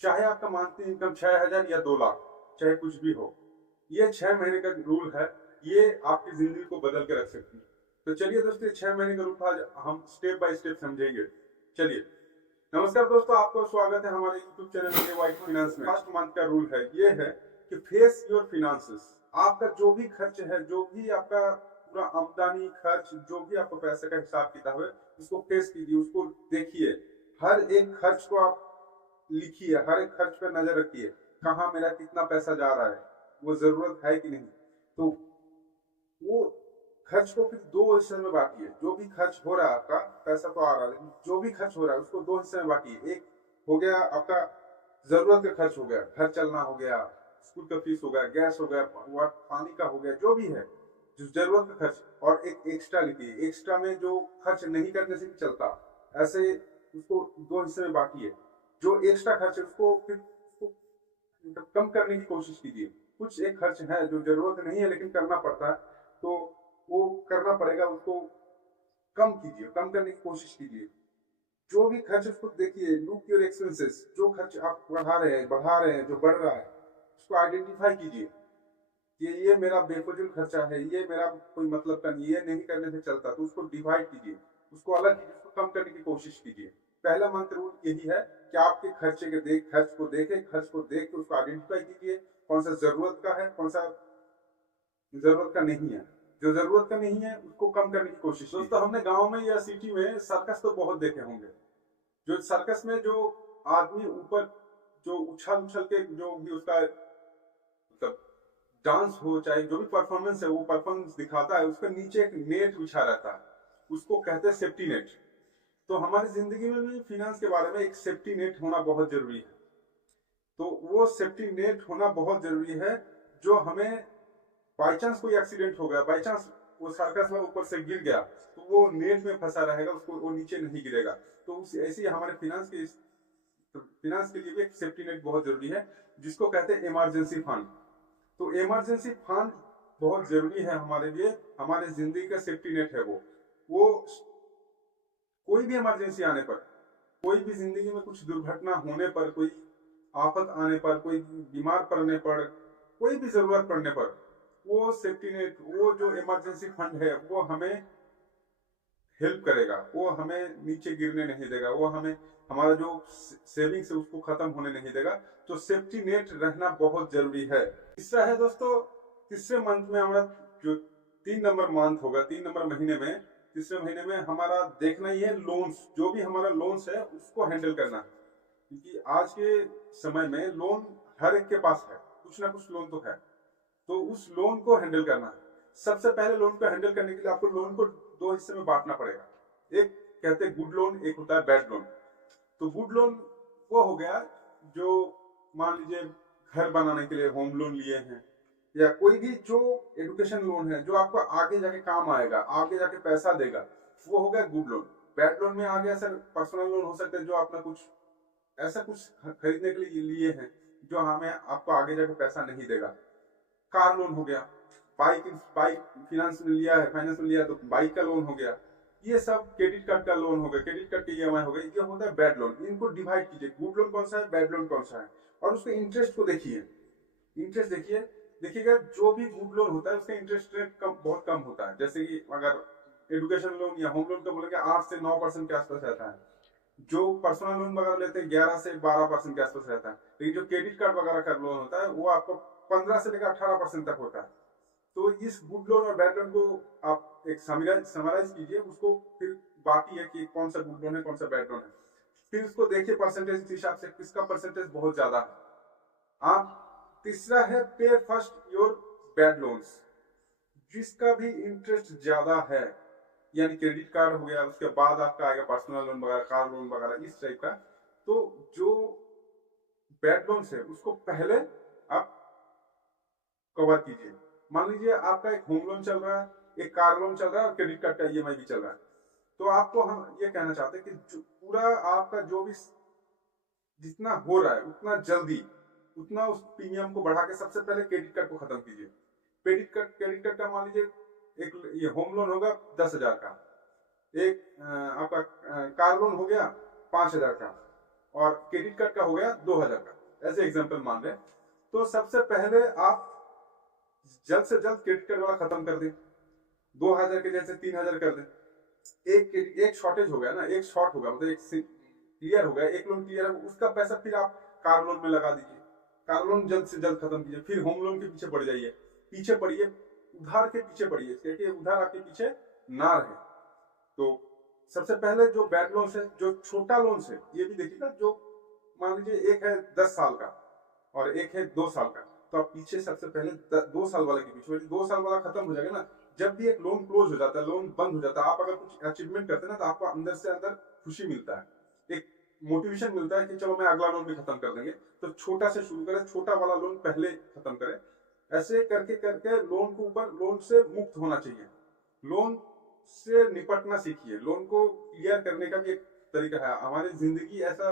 चाहे आपका monthly income 6,000 या 2 लाख, चाहे कुछ भी हो, ये 6 महीने का रूल है। ये आपकी जिंदगी को बदल के रख सकती है। तो चलिए दोस्तों, 6 महीने का रूल आज हम स्टेप बाय स्टेप समझेंगे। चलिए, नमस्कार दोस्तों, आपको स्वागत है हमारे YouTube channel A Y finance में। फर्स्ट मंथ का रूल है, ये है कि फेस योर फिनेंसेस। आपका जो भी खर्च है, जो भी आपका पूरा आमदनी खर्च, जो भी आपका पैसे का हिसाब किताब है, उसको फेस कीजिए, उसको देखिए। हर एक खर्च को आप लिखिए, हर एक खर्च पर नजर रखिए, कहाँ मेरा कितना पैसा जा रहा है, वो जरूरत है कि नहीं। तो वो खर्च को फिर 2 हिस्से में बांटिए। जो भी खर्च हो रहा है, आपका पैसा तो आ रहा है, लेकिन जो भी खर्च हो रहा है उसको 2 हिस्से में बांटिए। एक हो गया आपका जरूरत का खर्च, हो गया घर चलना, हो गया स्कूल का फीस, हो गया गैस, हो गया पानी का, हो गया जो भी है जो जरूरत का खर्च। और एक एक्स्ट्रा लिखिए, एक्स्ट्रा में जो खर्च नहीं करने से भी चलता, ऐसे उसको 2 हिस्से में बांटिए। जो एक्स्ट्रा खर्च है उसको फिर उसको कम करने की कोशिश कीजिए। कुछ एक खर्च है जो जरूरत नहीं है लेकिन करना पड़ता है, तो वो करना पड़ेगा, उसको कम कीजिए, कम करने की कोशिश कीजिए। जो भी खर्च उसको देखिए, लुक योर एक्सपेंसेस। जो खर्च आप बढ़ा रहे हैं, जो बढ़ रहा है, उसको आइडेंटिफाई कीजिए कि ये मेरा बेफजूल खर्चा है, ये मेरा कोई मतलब का नहीं, ये नहीं करने से चलता। तो उसको डिवाइड कीजिए, उसको अलग कीजिए, उसको कम करने की कोशिश कीजिए। पहला मंत्र रूल यही है कि आपके खर्चे के खर्च को देखें, खर्च को देख के उसको आइडेंटिफाई कीजिए, कौन सा जरूरत का है, कौन सा जरूरत का नहीं है। जो जरूरत का नहीं है उसको कम करने की कोशिश। दोस्तों, हमने गांव में या सिटी में सर्कस तो बहुत देखे होंगे। जो सर्कस में जो आदमी ऊपर जो उछल उछल के जो भी उसका मतलब डांस हो, चाहे जो भी परफॉर्मेंस है, वो परफॉर्मेंस दिखाता है, उसके नीचे एक नेट बिछा रहता है, उसको कहते हैं सेफ्टी नेट। तो हमारी जिंदगी में भी फिनेंस के बारे में एक सेफ्टी नेट होना बहुत जरूरी है। तो वो सेफ्टी नेट होना बहुत जरूरी है, जो हमें बाई चांस कोई एक्सीडेंट हो गया, बाई चांस वो सर्कस में ऊपर से गिर गया, तो वो नेट में फंसा रहेगा, उसको वो नीचे नहीं गिरेगा। तो ऐसे ही हमारे फिनेंस के लिए भी एक सेफ्टी नेट बहुत जरूरी है, जिसको कहते हैं इमरजेंसी फंड। तो इमरजेंसी फंड बहुत जरूरी है हमारे लिए, हमारे जिंदगी का सेफ्टी नेट है वो कोई भी इमरजेंसी आने पर, कोई भी जिंदगी में कुछ दुर्घटना होने पर, कोई आफत आने पर, कोई बीमार पड़ने पर, कोई भी जरूरत पड़ने पर, वो सेफ्टी नेट, वो जो इमरजेंसी फंड है, वो हमें हेल्प करेगा, वो हमें नीचे गिरने नहीं देगा, वो हमें हमारा जो सेविंग्स है उसको खत्म होने नहीं देगा। तो सेफ्टी नेट रहना बहुत जरूरी है। तीसरा है दोस्तों, तीसरे मंथ में हमारा जो 3 नंबर मंथ होगा, 3 नंबर महीने में, तीसरे महीने में हमारा देखना ही है लोन्स। जो भी हमारा लोन्स है उसको हैंडल करना, क्योंकि आज के समय में लोन हर एक के पास है, कुछ ना कुछ लोन तो है। तो उस लोन को हैंडल करना, सबसे पहले लोन को हैंडल करने के लिए आपको लोन को 2 हिस्से में बांटना पड़ेगा। एक कहते हैं गुड लोन, एक होता है बैड लोन। तो गुड लोन वो हो गया जो मान लीजिए घर बनाने के लिए होम लोन लिए हैं, या कोई भी जो एजुकेशन लोन है जो आपको आगे जाके काम आएगा, आगे जाके पैसा देगा, वो हो गया गुड लोन। बैड लोन में आ गया सर पर्सनल लोन हो सकता है, जो आपने कुछ ऐसा कुछ खरीदने के लिए लिए हैं जो हमें आपको आगे जाके पैसा नहीं देगा। कार लोन हो गया, बाइक बाइक फाइनेंस में लिया तो बाइक का लोन हो गया। ये सब क्रेडिट कार्ड का लोन हो गया, क्रेडिट कार्ड की ईएमआई हो गई, ये होता है बैड लोन। इनको डिवाइड कीजिए, गुड लोन कौन सा है, बैड लोन कौन सा है, और उसके इंटरेस्ट को देखिए। इंटरेस्ट देखिएगा, जो भी गुड लोन होता है उसका इंटरेस्ट रेट बहुत कम होता है। जैसे कि अगर एजुकेशन लोन या होम लोन का बोलेंगे 8 से 9% के आसपास रहता है। जो पर्सनल लोन वगैरह लेते हैं 11 से 12% के आसपास रहता है। लेकिन जो क्रेडिट कार्ड वगैरह का लोन होता है वो आपको 15 से लेकर 18% तक होता है। तो इस गुड लोन और बैड लोन को आप एक समराइज कीजिए, उसको फिर बाकी है कि कौन सा गुड लोन है, कौन सा बैड लोन है। फिर उसको देखिए परसेंटेज के हिसाब से किसका परसेंटेज बहुत ज्यादा है। आप तीसरा है पे फर्स्ट योर बैड लोन्स। जिसका भी इंटरेस्ट ज्यादा है, यानी क्रेडिट कार्ड हो गया, उसके बाद आपका आएगा पर्सनल लोन वगैरह, कार लोन वगैरह, इस टाइप का। तो जो बैड लोन्स है उसको पहले आप कवर कीजिए। मान लीजिए आपका एक होम लोन चल रहा है, एक कार लोन चल रहा है और क्रेडिट कार्ड का ईएमआई भी चल रहा है। तो आपको हम ये कहना चाहते हैं कि पूरा आपका जो भी जितना हो रहा है उतना जल्दी, उतना उस प्रीमियम को बढ़ा के सबसे पहले क्रेडिट कार्ड को खत्म कीजिए। क्रेडिट कार्ड का मान लीजिए एक ये होम लोन होगा 10,000 का, एक आपका कार लोन हो गया 5,000 का, और क्रेडिट कार्ड का हो गया 2000 का, ऐसे एग्जांपल मान रहे हैं। तो सबसे पहले आप जल्द से जल्द क्रेडिट कार्ड वाला खत्म कर दें, 2000 के जैसे 3000 कर दें। एक शॉर्टेज हो गया ना, एक शॉर्ट होगा, मतलब एक क्लियर हो गया, एक लोन क्लियर है, उसका पैसा फिर आप कार लोन में लगा दीजिए, कार लोन जल्द से जल्द खत्म कीजिए, फिर होम लोन के पीछे पड़ जाइए, पीछे पड़िए, उधार के पीछे पड़िए, क्योंकि उधार आपके पीछे ना रहे। तो सबसे पहले जो बैड लोन है, जो छोटा लोन है, ये भी देखिएगा, जो मान लीजिए एक है 10 साल का और एक है 2 साल का, तो आप पीछे सबसे पहले 2 साल वाले के पीछे, 2 साल वाला खत्म हो जाएगा ना। जब भी एक लोन क्लोज हो जाता है, लोन बंद हो जाता है, आप अगर कुछ अचीवमेंट करते हैं ना, तो आपको अंदर से अंदर खुशी मिलता है, एक मोटिवेशन मिलता है कि चलो मैं अगला लोन भी खत्म कर देंगे। तो छोटा से शुरू करें, छोटा वाला लोन पहले खत्म करें, ऐसे करके करके लोन के ऊपर, लोन से मुक्त होना चाहिए, लोन से निपटना सीखिए। लोन को क्लियर करने का भी एक तरीका है, हमारी जिंदगी ऐसा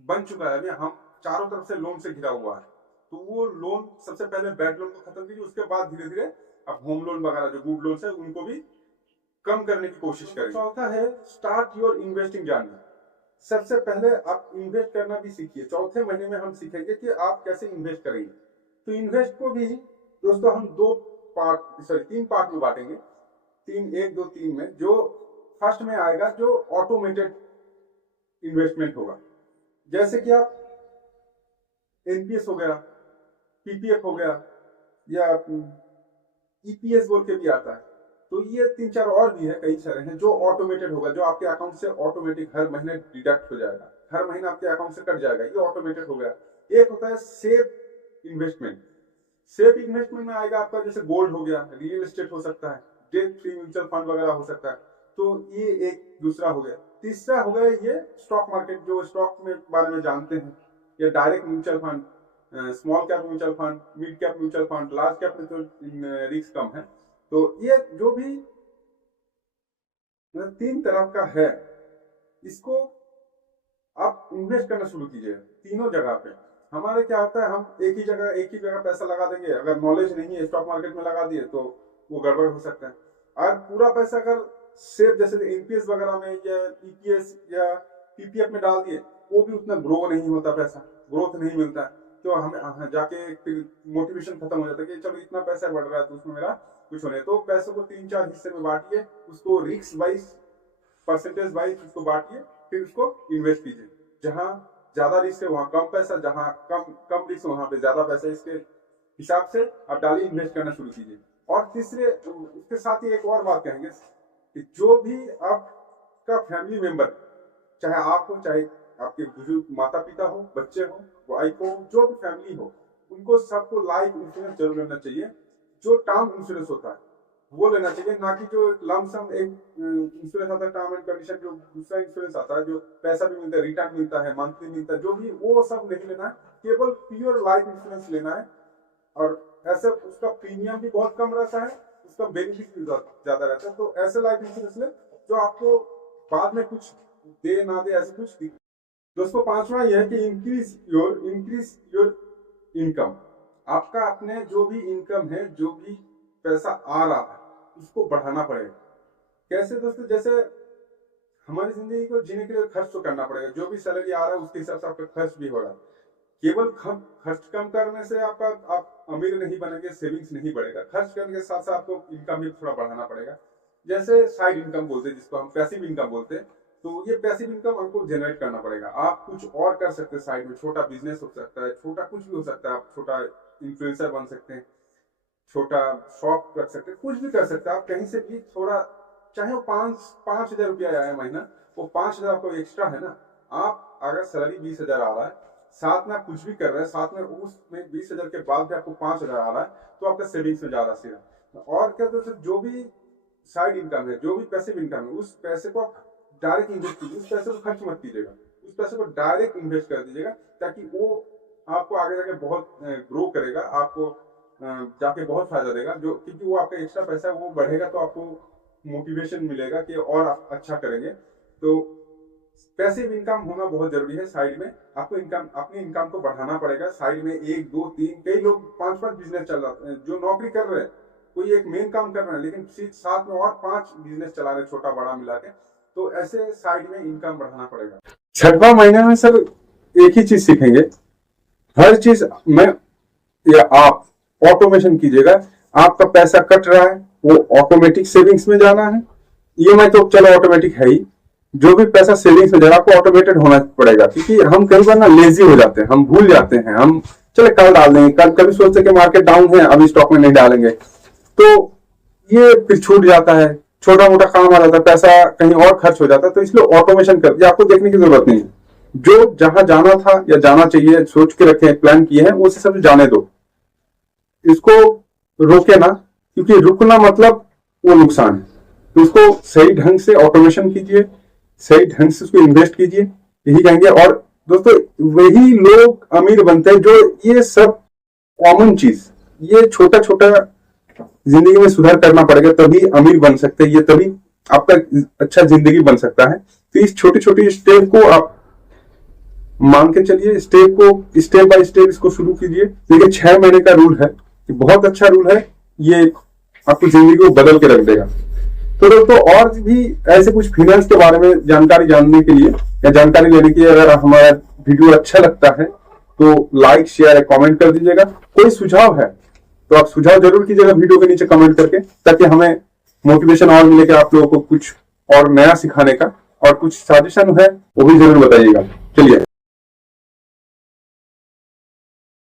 बन चुका है अभी, हम चारों तरफ से लोन से घिरा हुआ है। तो वो लोन सबसे पहले बैड लोन को खत्म कीजिए, उसके बाद धीरे धीरे आप होम लोन वगैरह जो गुड लोन है उनको भी कम करने की कोशिश करें। चौथा है स्टार्ट योर इन्वेस्टिंग जर्नी। सबसे पहले आप इन्वेस्ट करना भी सीखिए। चौथे महीने में हम सीखेंगे कि आप कैसे इन्वेस्ट करेंगे। तो इन्वेस्ट को भी दोस्तों हम तीन पार्ट में बांटेंगे, 1 2 3 में। जो फर्स्ट में आएगा जो ऑटोमेटेड इन्वेस्टमेंट होगा, जैसे कि आप एनपीएस हो गया, पीपीएफ हो गया, या ईपीएस बोल के भी आता है। तो ये 3-4 और भी है, कई सारे हैं जो ऑटोमेटेड होगा, जो आपके अकाउंट से ऑटोमेटिक हर महीने डिडक्ट हो जाएगा, हर महीने आपके अकाउंट से कट जाएगा, ये ऑटोमेटेड हो गया। एक होता है सेफ इन्वेस्टमेंट। सेफ इन्वेस्टमेंट में आएगा आपका जैसे गोल्ड हो गया, रियल एस्टेट हो सकता है, डेट फ्री म्यूचुअल फंड वगैरह हो सकता है। तो ये एक दूसरा हो गया। तीसरा हो गया ये स्टॉक मार्केट, जो स्टॉक में बारे में जानते हैं, या direct mutual fund, small cap mutual fund, mid cap mutual fund, large cap में तो रिस्क कम है। तो ये जो भी 3 तरह का है, इसको आप इन्वेस्ट करना शुरू कीजिए तीनों जगह पे। हमारे क्या होता है, हम एक ही जगह पैसा लगा देंगे, अगर नॉलेज नहीं है स्टॉक मार्केट में लगा दिए तो वो गड़बड़ हो सकता है। और पूरा पैसा अगर सेफ जैसे एनपीएस वगैरह में या ईपीएस या पीपीएफ में डाल दिए, वो भी उतना ग्रो नहीं होता, पैसा ग्रोथ नहीं मिलता है। तो हमें जाके फिर मोटिवेशन खत्म हो जाता है कि चलो इतना पैसा बढ़ रहा है तो उसमें मेरा कुछ होने। तो पैसों को 3-4 हिस्से में बांटिए, उसको रिस्क वाइज, परसेंटेज वाइज उसको बांटिए, फिर उसको इन्वेस्ट कीजिए। जहां ज्यादा रिस्क है वहां कम पैसा, जहां कम रिस्क वहां पे ज्यादा पैसा, इसके हिसाब से आप डालिए, इन्वेस्ट करना शुरू कीजिए। और तीसरे, उसके साथ ही एक और बात कहेंगे कि जो भी आपका फैमिली मेंबर, चाहे आप हो, चाहे आपके बुजुर्ग माता पिता हो, बच्चे हो, वाइफ हो, जो भी फैमिली हो, उनको सबको लाइफ इंश्योरेंस जरूर लेना चाहिए। जो टर्म इंश्योरेंस होता है वो लेना चाहिए, ना कि जो लमसम एक इंश्योरेंस आता है, टर्म एंड कंडीशन, जो दूसरा इंश्योरेंस आता है जो पैसा भी मिलता है, रिटर्न मिलता है, मंथली मिलता है, जो भी, वो सब नहीं लेना है। केवल प्योर लाइफ इंश्योरेंस लेना है। और ऐसे उसका प्रीमियम भी बहुत कम रहता है, उसका बेनिफिट भी ज्यादा रहता है। तो ऐसे लाइफ इंश्योरेंस ले जो आपको बाद में कुछ दे ना दे, ऐसे कुछ। दोस्तों पांचवा यह है कि इंक्रीज योर इनकम। आपका अपने जो भी इनकम है, जो भी पैसा आ रहा है, उसको बढ़ाना पड़ेगा। कैसे दोस्तों, जैसे हमारी जिंदगी को जीने के लिए खर्च तो करना पड़ेगा, जो भी सैलरी आ रहा है उसके हिसाब से आपका खर्च भी हो रहा है। केवल खर्च कम करने से आप अमीर नहीं बनेंगे, सेविंग्स नहीं बढ़ेगा। खर्च करने के साथ साथ आपको इनकम भी थोड़ा बढ़ाना पड़ेगा। जैसे साइड इनकम बोलते हैं, जिसको हम पैसिव इनकम बोलते हैं। तो ये पैसिव इनकम हमको जनरेट करना पड़ेगा। आप कुछ और कर सकते हैं साइड में, छोटा बिजनेस हो सकता है, छोटा कुछ भी हो सकता है। आप छोटा इन्फ्लुएंसर बन सकते हैं, छोटा शॉप कर सकते हैं, कुछ भी कर सकते हैं। आप कहीं से भी थोड़ा, चाहे वो 5,000 रुपया आया महीना, वो 5,000 आपको एक्स्ट्रा है ना। आप अगर सैलरी 20,000 आ रहा है, साथ में आप कुछ भी कर रहे हैं, साथ में उसमें 20,000 के बाद भी आपको 5,000 आ रहा है, तो आपका सेविंग्स में ज्यादा सीधा। और क्या तो जो भी साइड इनकम है, जो भी पैसिव इनकम है, उस पैसे को आप डायरेक्ट इन्वेस्ट कीजिए। उस पैसे को खर्च मत कीजिएगा, उस पैसे को डायरेक्ट इन्वेस्ट कर दीजिएगा, ताकि वो आपको आगे जाके बहुत ग्रो करेगा, आपको जाके बहुत फायदा देगा। जो क्योंकि वो आपका एक्स्ट्रा पैसा है, वो बढ़ेगा तो आपको मोटिवेशन मिलेगा कि और आप अच्छा करेंगे। तो पैसिव इनकम होना बहुत जरूरी है। साइड में आपको अपनी इनकम को बढ़ाना पड़ेगा। साइड में 1 2 3, कई लोग 5-5 बिजनेस चल रहे हैं, जो नौकरी कर रहे हैं, कोई एक मेन काम कर रहे हैं, लेकिन साथ में और 5 बिजनेस चला रहे, छोटा बड़ा मिला के। तो ऐसे साइड में इनकम बढ़ाना पड़ेगा। छठवां महीने में सर एक ही चीज सीखेंगे, हर चीज में या आप ऑटोमेशन कीजिएगा। आपका पैसा कट रहा है वो ऑटोमेटिक सेविंग्स में जाना है। ईएमआई तो चलो ऑटोमेटिक है ही, जो भी पैसा सेविंग्स में जा रहा है आपको ऑटोमेटेड होना पड़ेगा, क्योंकि हम कई बार ना लेजी हो जाते हैं, हम भूल जाते हैं, हम चले कल डाल देंगे, कल कभी सोचते कि मार्केट डाउन है अभी स्टॉक में नहीं डालेंगे, तो ये फिर छूट जाता है, छोटा मोटा काम आ जाता है, पैसा कहीं और खर्च हो जाता है। तो इसलिए ऑटोमेशन कर, ये आपको देखने की जरूरत नहीं है, जो जहां जाना था या जाना चाहिए सोच के रखे, प्लान किए हैं, उसी सब जाने दो, इसको रोके ना, क्योंकि रुकना मतलब वो नुकसान है। तो इसको सही ढंग से ऑटोमेशन कीजिए, सही ढंग से उसको इन्वेस्ट कीजिए, यही कहेंगे। और दोस्तों वही लोग अमीर बनते हैं जो ये सब कॉमन चीज, ये छोटा छोटा जिंदगी में सुधार करना पड़ेगा, तभी अमीर बन सकते हैं, ये तभी आपका अच्छा जिंदगी बन सकता है। तो इस छोटी छोटी स्टेप को आप मान के चलिए, स्टेप को स्टेप बाय स्टेप इसको शुरू कीजिए। देखिए 6 महीने का रूल है, बहुत अच्छा रूल है, ये आपकी जिंदगी को बदल के रख देगा। तो दोस्तों और भी ऐसे कुछ फाइनेंस के बारे में जानकारी जानने के लिए या जानकारी लेने के लिए अगर हमारा वीडियो अच्छा लगता है तो लाइक शेयर या कमेंट कर दीजिएगा। कोई सुझाव है तो आप सुझाव जरूर कीजिएगा वीडियो के नीचे कमेंट करके, ताकि हमें मोटिवेशन और मिले कि आप लोगों को कुछ और नया सिखाने का, और कुछ सजेशन है वो भी जरूर बताइएगा। चलिए।